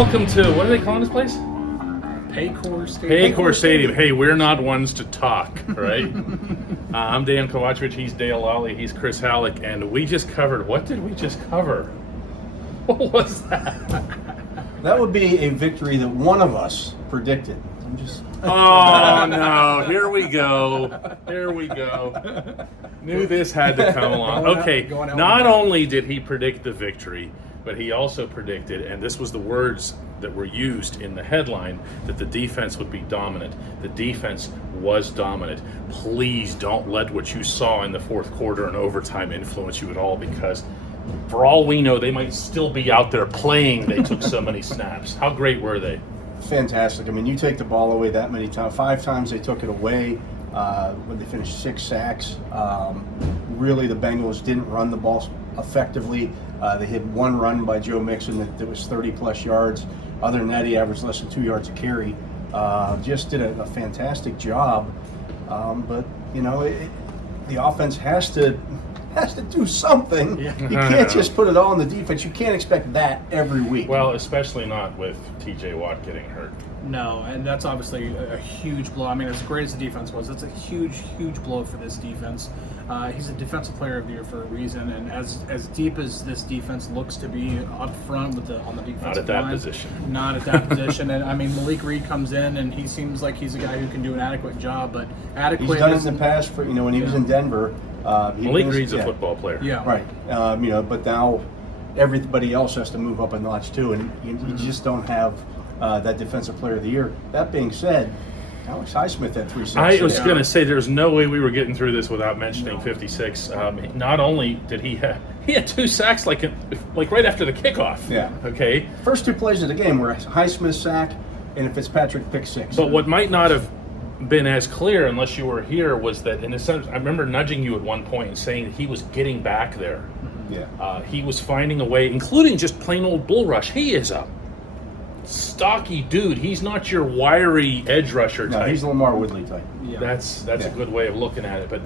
welcome to, what are they calling this place? Paycor Stadium. Paycor Stadium. Hey, we're not ones to talk, right? I'm Dejan Kovacevic, he's Dale Lolley, he's Chris Halicke, and we just covered, what did we just cover? What was that? That would be a victory that one of us predicted. Oh, no, here we go. Here we go. Knew this had to come along. Okay, not only did he predict the victory, but he also predicted, and this was the words that were used in the headline, that the defense would be dominant. The defense was dominant. Please don't let what you saw in the fourth quarter and overtime influence you at all, because for all we know, they might still be out there playing. They took so many snaps. How great were they? Fantastic. I mean, you take the ball away that many times. 5 times they took it away when they finished 6 sacks. Really, the Bengals didn't run the ball effectively. They had one run by Joe Mixon that was 30-plus yards. Other than that, he averaged less than 2 yards a carry. Just did a fantastic job. But, you know, the offense has to do something. Yeah. You can't just put it all on the defense. You can't expect that every week. Well, especially not with TJ Watt getting hurt. No, and that's obviously a huge blow. I mean, as great as the defense was, that's a huge, huge blow for this defense. He's a defensive player of the year for a reason, and as deep as this defense looks to be up front on the defensive line. Not at that position. Not at that position. And I mean, Malik Reed comes in, and he seems like he's a guy who can do an adequate job, but adequate. He's done it in the past when he was in Denver. Malik Reed's a football player. Yeah. Right. But now everybody else has to move up a notch too, and you just don't have that defensive player of the year. That being said, Alex Highsmith had 3 sacks. I was going to say there's no way we were getting through this without mentioning 56. Not only did he had 2 sacks like right after the kickoff. Yeah. Okay. First 2 plays of the game were Highsmith's sack and a Fitzpatrick pick 6. But what might not have been as clear unless you were here was that, in a sense, I remember nudging you at one point and saying he was getting back there. Yeah. He was finding a way, including just plain old bull rush. He is a stocky dude. He's not your wiry edge rusher type. No, he's Lamar Woodley type. Yeah. That's a good way of looking at it. But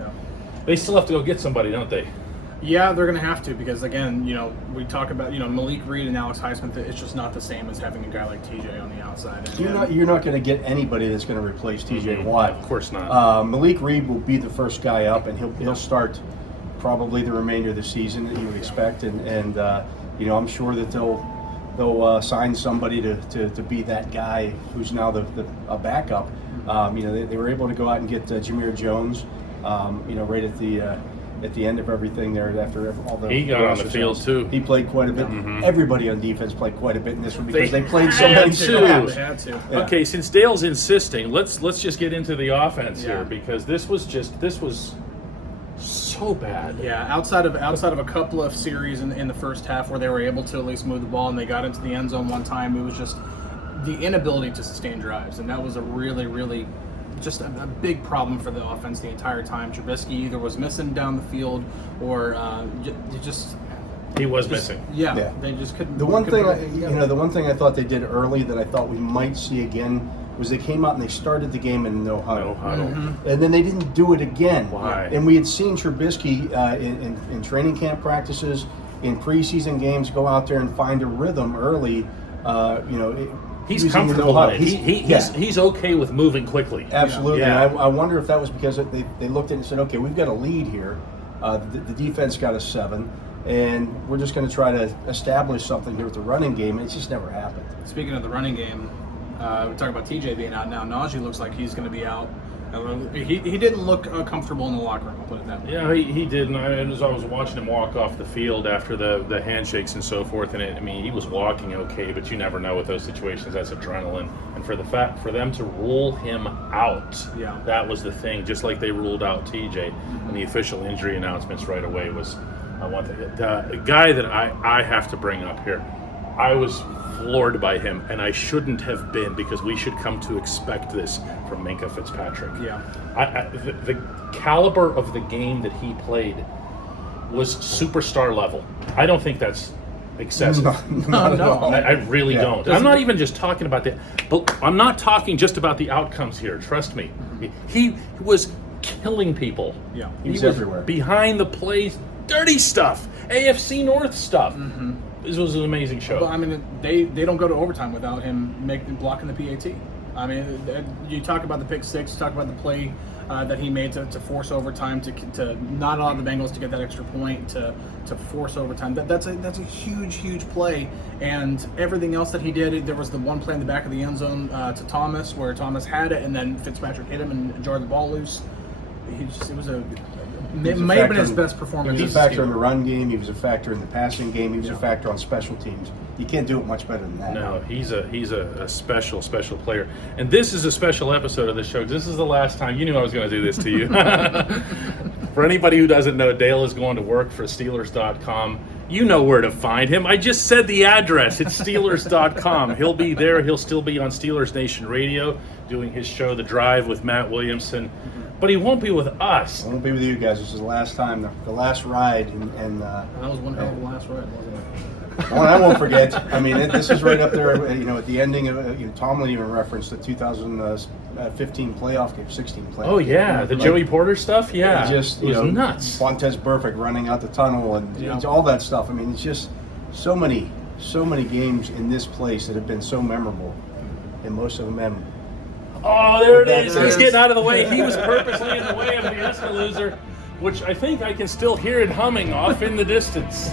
they still have to go get somebody, don't they? Yeah, they're going to have to, because again, we talk about Malik Reed and Alex Highsmith. It's just not the same as having a guy like TJ on the outside. You're not going to get anybody that's going to replace TJ Watt. Of course not. Malik Reed will be the first guy up, and he'll start probably the remainder of the season that you would expect, and I'm sure that they'll sign somebody to be that guy who's now a backup. They were able to go out and get Jameer Jones, right at the end of everything there after all the. He got on the field too. He played quite a bit. Mm-hmm. Everybody on defense played quite a bit in this one because they played so many snaps. They had to. Yeah. Okay, since Dale's insisting, let's just get into the offense here, because this was so bad. Yeah, outside of a couple of series in the first half where they were able to at least move the ball and they got into the end zone one time, it was just the inability to sustain drives, and that was a really, really just a big problem for the offense the entire time. Trubisky either was missing down the field or he was missing. Yeah, they just couldn't. The one thing I thought they did early that I thought we might see again was they came out and they started the game in no huddle. Mm-hmm. And then they didn't do it again. Why? And we had seen Trubisky in training camp practices, in preseason games, go out there and find a rhythm early. He's comfortable. He's okay with moving quickly. Absolutely. Yeah. I wonder if that was because they looked at it and said, okay, we've got a lead here. The defense got a 7. And we're just going to try to establish something here with the running game. It's just never happened. Speaking of the running game, we talk about TJ being out now. Najee looks like he's going to be out. He didn't look comfortable in the locker room, I'll put it that way. Yeah, he didn't. As I was watching him walk off the field after the handshakes and so forth, and he was walking okay, but you never know with those situations. That's adrenaline. And for them to rule him out, that was the thing, just like they ruled out TJ. And the official injury announcements right away was one thing. The guy that I have to bring up here, I was floored by him, and I shouldn't have been, because we should come to expect this from Minkah Fitzpatrick. Yeah, the caliber of the game that he played was superstar level. I don't think that's excessive. No. I really don't. I'm not even just talking about that, but I'm not talking just about the outcomes here. Trust me, he was killing people. Yeah, he was everywhere behind the plays, dirty stuff, AFC North stuff. This was an amazing show. But I mean, they don't go to overtime without him blocking the PAT. I mean, you talk about the pick six, you talk about the play that he made to force overtime, to not allow the Bengals to get that extra point, to force overtime. That's a huge play. And everything else that he did, there was the one play in the back of the end zone to Thomas where Thomas had it, and then Fitzpatrick hit him and jarred the ball loose. It may have been his best performance. He was a factor in the run game. He was a factor in the passing game. He was a factor on special teams. You can't do it much better than that. No, he's a special player. And this is a special episode of the show. This is the last time. You knew I was going to do this to you. For anybody who doesn't know, Dale is going to work for Steelers.com. You know where to find him. I just said the address. It's Steelers.com. He'll be there. He'll still be on Steelers Nation Radio doing his show, The Drive, with Matt Williamson. But he won't be with us. I won't be with you guys. This is the last time, the last ride. And that was one hell of a last ride, wasn't it? One I won't forget. I mean, this is right up there. At the ending of Tomlin even referenced the 2015 playoff game, 16 playoff. Oh yeah, the Joey Porter stuff. Yeah, it just was nuts. Fontez Burfict running out the tunnel and all that stuff. I mean, it's just so many games in this place that have been so memorable, and most of them end. Oh, there it is. He's getting out of the way. He was purposely in the way of the Eskaloser, which I think I can still hear it humming off in the distance.